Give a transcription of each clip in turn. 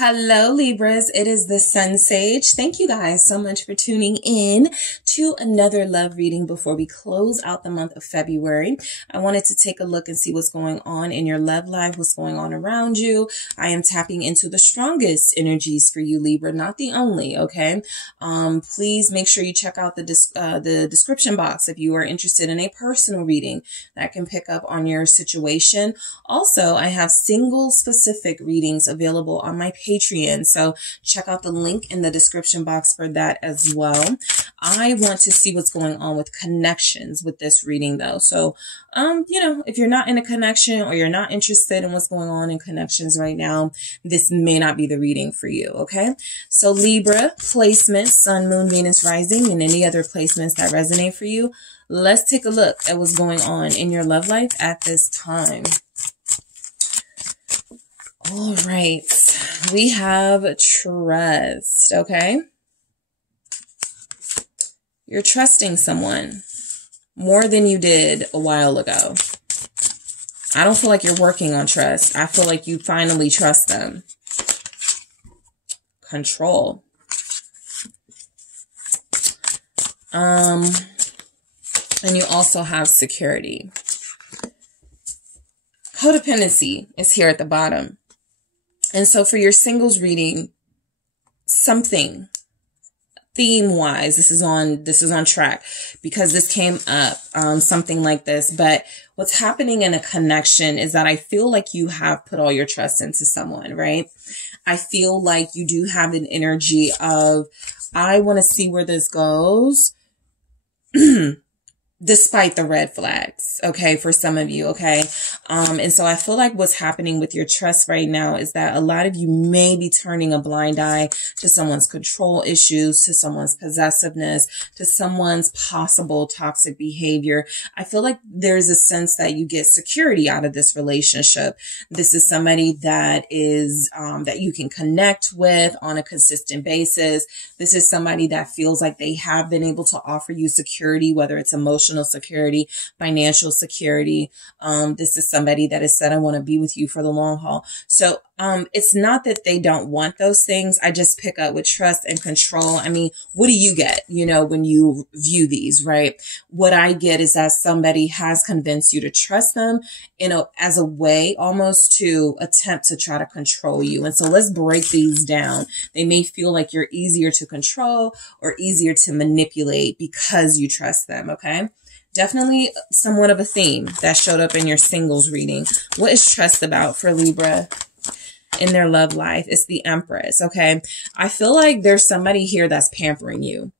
Hello, Libras. It is the SunSage. Thank you guys so much for tuning in to another love reading before we close out the month of February. I wanted to take a look and see what's going on in your love life, what's going on around you. I am tapping into the strongest energies for you, Libra, not the only, okay? Please make sure you check out the description box if you are interested in a personal reading that can pick up on your situation. Also, I have single specific readings available on my Patreon. So check out the link in the description box for that as well. I want to see what's going on with connections with this reading though. So, if you're not in a connection or you're not interested in what's going on in connections right now, this may not be the reading for you. Okay. So Libra placements, Sun, Moon, Venus, Rising, and any other placements that resonate for you. Let's take a look at what's going on in your love life at this time. All right, we have trust, okay? You're trusting someone more than you did a while ago. I don't feel like you're working on trust. I feel like you finally trust them. Control. And you also have security. Codependency is here at the bottom. And so for your singles reading, something theme-wise, this is on track because this came up, something like this. But what's happening in a connection is that I feel like you have put all your trust into someone, right? I feel like you do have an energy of, I want to see where this goes. Despite the red flags, okay, for some of you, okay? And so I feel like what's happening with your trust right now is that a lot of you may be turning a blind eye to someone's control issues, to someone's possessiveness, to someone's possible toxic behavior. I feel like there's a sense that you get security out of this relationship. This is somebody that is, that you can connect with on a consistent basis. This is somebody that feels like they have been able to offer you security, whether it's emotional security, financial security. This is somebody that has said, I want to be with you for the long haul. So, it's not that they don't want those things. I just pick up with trust and control. I mean, what do you get, when you view these, right? What I get is that somebody has convinced you to trust them, as a way almost to attempt to try to control you. And so let's break these down. They may feel like you're easier to control or easier to manipulate because you trust them. Okay. Definitely somewhat of a theme that showed up in your singles reading. What is trust about for Libra in their love life? It's the Empress. Okay. I feel like there's somebody here that's pampering you.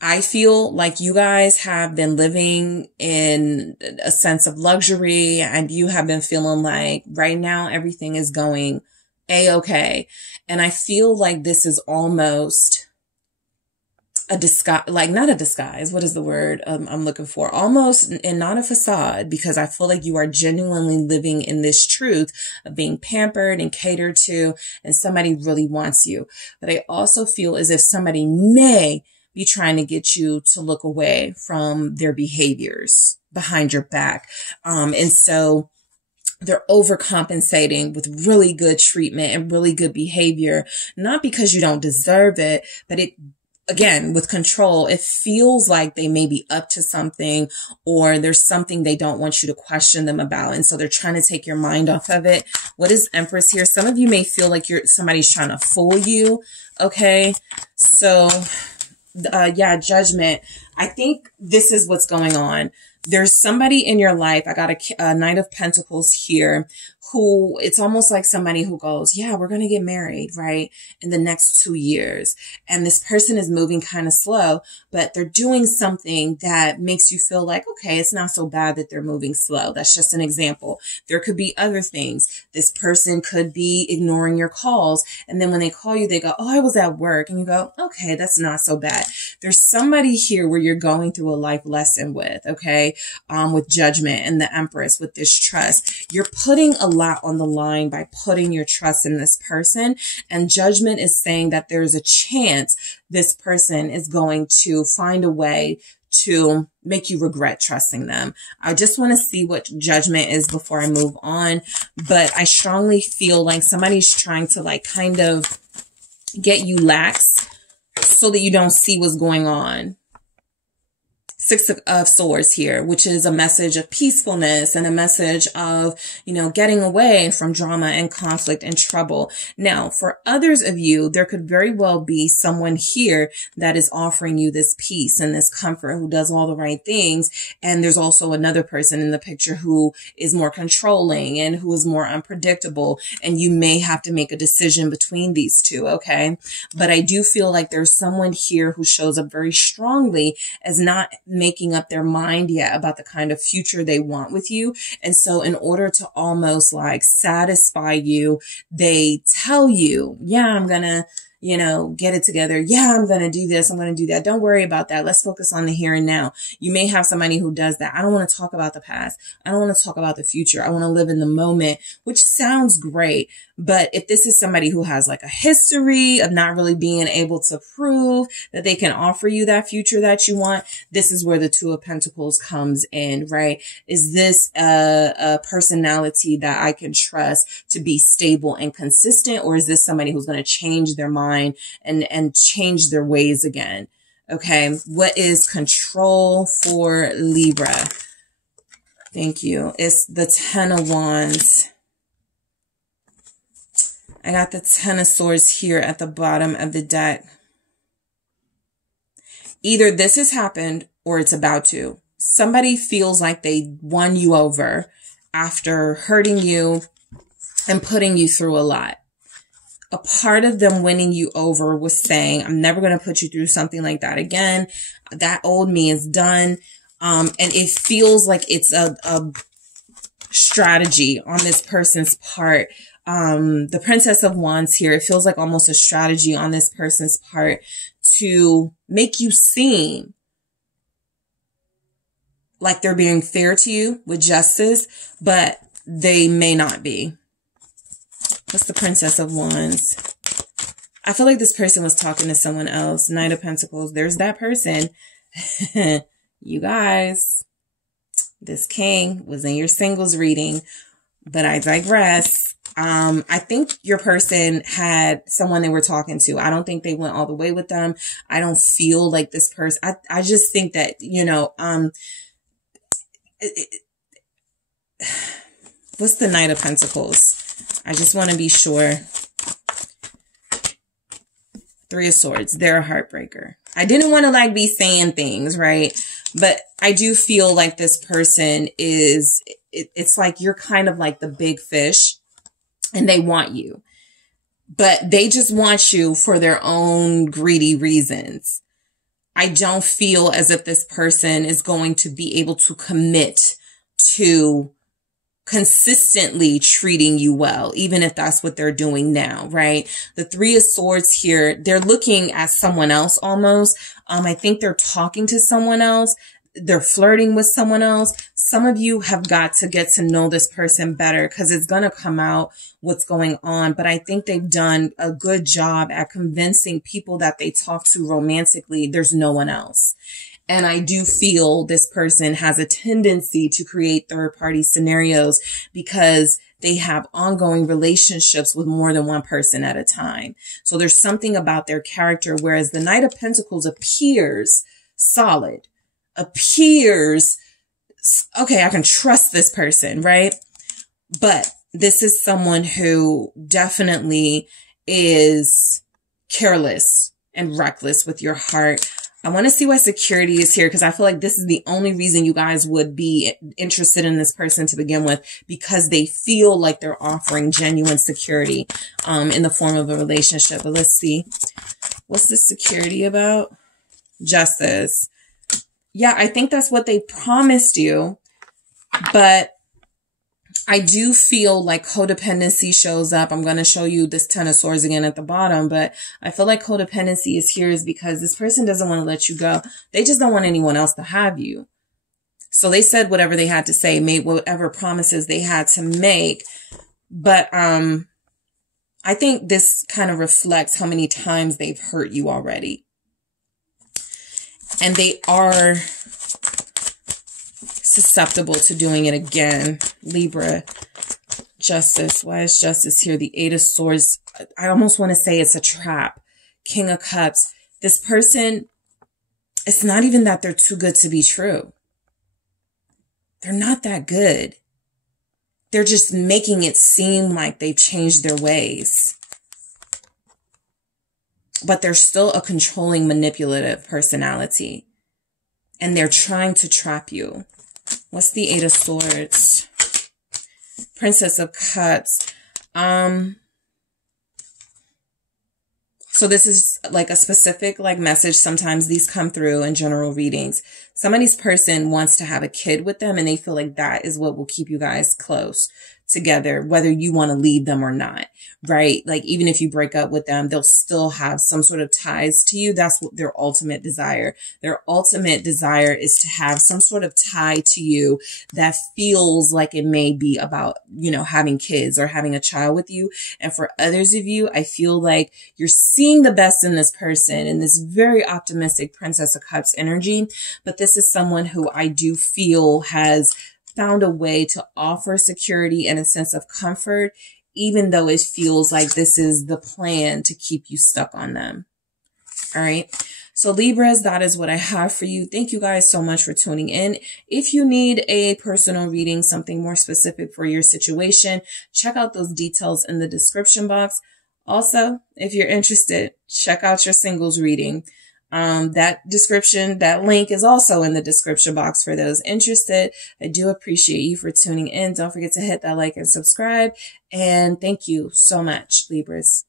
I feel like you guys have been living in a sense of luxury and you have been feeling like right now everything is going a-okay. And I feel like this is almost a disguise, like not a disguise. What is the word I'm looking for? Almost, and not a facade, because I feel like you are genuinely living in this truth of being pampered and catered to, and somebody really wants you. But I also feel as if somebody may be trying to get you to look away from their behaviors behind your back. And so they're overcompensating with really good treatment and really good behavior, not because you don't deserve it, but again, with control, it feels like they may be up to something or there's something they don't want you to question them about. And so they're trying to take your mind off of it. What is Empress here? Some of you may feel like somebody's trying to fool you. Okay. So, Judgment. I think this is what's going on. There's somebody in your life. I got a Knight of Pentacles here who it's almost like somebody who goes, yeah, we're going to get married, right? In the next 2 years. And this person is moving kind of slow, but they're doing something that makes you feel like, okay, it's not so bad that they're moving slow. That's just an example. There could be other things. This person could be ignoring your calls. And then when they call you, they go, oh, I was at work. And you go, okay, that's not so bad. There's somebody here where you're going through a life lesson with, okay? With Judgment and the Empress, with this trust. You're putting a lot on the line by putting your trust in this person. And Judgment is saying that there's a chance this person is going to find a way to make you regret trusting them. I just want to see what judgment is before I move on. But I strongly feel like somebody's trying to like kind of get you lax so that you don't see what's going on. Six of Swords here, which is a message of peacefulness and a message of, you know, getting away from drama and conflict and trouble. Now, for others of you, there could very well be someone here that is offering you this peace and this comfort, who does all the right things. And there's also another person in the picture who is more controlling and who is more unpredictable. And you may have to make a decision between these two. Okay. But I do feel like there's someone here who shows up very strongly as not making up their mind yet about the kind of future they want with you. And so in order to almost like satisfy you, they tell you, yeah, I'm gonna, you know, get it together. Yeah, I'm going to do this. I'm going to do that. Don't worry about that. Let's focus on the here and now. You may have somebody who does that. I don't want to talk about the past. I don't want to talk about the future. I want to live in the moment, which sounds great. But if this is somebody who has like a history of not really being able to prove that they can offer you that future that you want, this is where the Two of Pentacles comes in, right? Is this a personality that I can trust to be stable and consistent? Or is this somebody who's going to change their mind and change their ways again? Okay. What is control for Libra? Thank you. It's the Ten of Wands. I got the Ten of Swords here at the bottom of the deck. Either this has happened or it's about to. Somebody feels like they won you over after hurting you and putting you through a lot. A part of them winning you over was saying, I'm never going to put you through something like that again. That old me is done. And it feels like it's a strategy on this person's part. The Princess of Wands here, it feels like almost a strategy on this person's part to make you seem like they're being fair to you with justice, but they may not be. What's the Princess of Wands? I feel like this person was talking to someone else. Knight of Pentacles. There's that person. You guys, this king was in your singles reading, but I digress. I think your person had someone they were talking to. I don't think they went all the way with them. I don't feel like this person, I just think that, you know, what's the Knight of Pentacles? I just want to be sure. Three of Swords. They're a heartbreaker. I didn't want to like be saying things, right? But I do feel like this person is, it's like you're kind of like the big fish and they want you, but they just want you for their own greedy reasons. I don't feel as if this person is going to be able to commit to consistently treating you well, even if that's what they're doing now, right? The Three of Swords here, they're looking at someone else almost. I think they're talking to someone else. They're flirting with someone else. Some of you have got to get to know this person better because it's going to come out what's going on. But I think they've done a good job at convincing people that they talk to romantically there's no one else. And I do feel this person has a tendency to create third-party scenarios because they have ongoing relationships with more than one person at a time. So there's something about their character, whereas the Knight of Pentacles appears solid, appears, okay, I can trust this person, right? But this is someone who definitely is careless and reckless with your heart. I want to see why security is here because I feel like this is the only reason you guys would be interested in this person to begin with, because they feel like they're offering genuine security in the form of a relationship. But let's see. What's this security about? Justice. Yeah, I think that's what they promised you, but I do feel like codependency shows up. I'm going to show you this Ten of Swords again at the bottom, but I feel like codependency is here is because this person doesn't want to let you go. They just don't want anyone else to have you. So they said whatever they had to say, made whatever promises they had to make. But I think this kind of reflects how many times they've hurt you already. And they are susceptible to doing it again. Libra, Justice. Why is Justice here? The Eight of Swords. I almost want to say it's a trap. King of Cups. This person, it's not even that they're too good to be true. They're not that good. They're just making it seem like they've changed their ways. But they're still a controlling, manipulative personality. And they're trying to trap you. What's the Eight of Swords? Princess of Cups. So this is like a specific like message. Sometimes these come through in general readings. Somebody's person wants to have a kid with them and they feel like that is what will keep you guys close together, whether you want to leave them or not, right? Like even if you break up with them, they'll still have some sort of ties to you. That's what their ultimate desire. Their ultimate desire is to have some sort of tie to you that feels like it may be about, you know, having kids or having a child with you. And for others of you, I feel like you're seeing the best in this person in this very optimistic Princess of Cups energy. But this is someone who I do feel has found a way to offer security and a sense of comfort, even though it feels like this is the plan to keep you stuck on them. All right. So Libras, that is what I have for you. Thank you guys so much for tuning in. If you need a personal reading, something more specific for your situation, check out those details in the description box. Also, if you're interested, check out your singles reading. That link is also in the description box for those interested. I do appreciate you for tuning in. Don't forget to hit that like and subscribe. And thank you so much, Libras.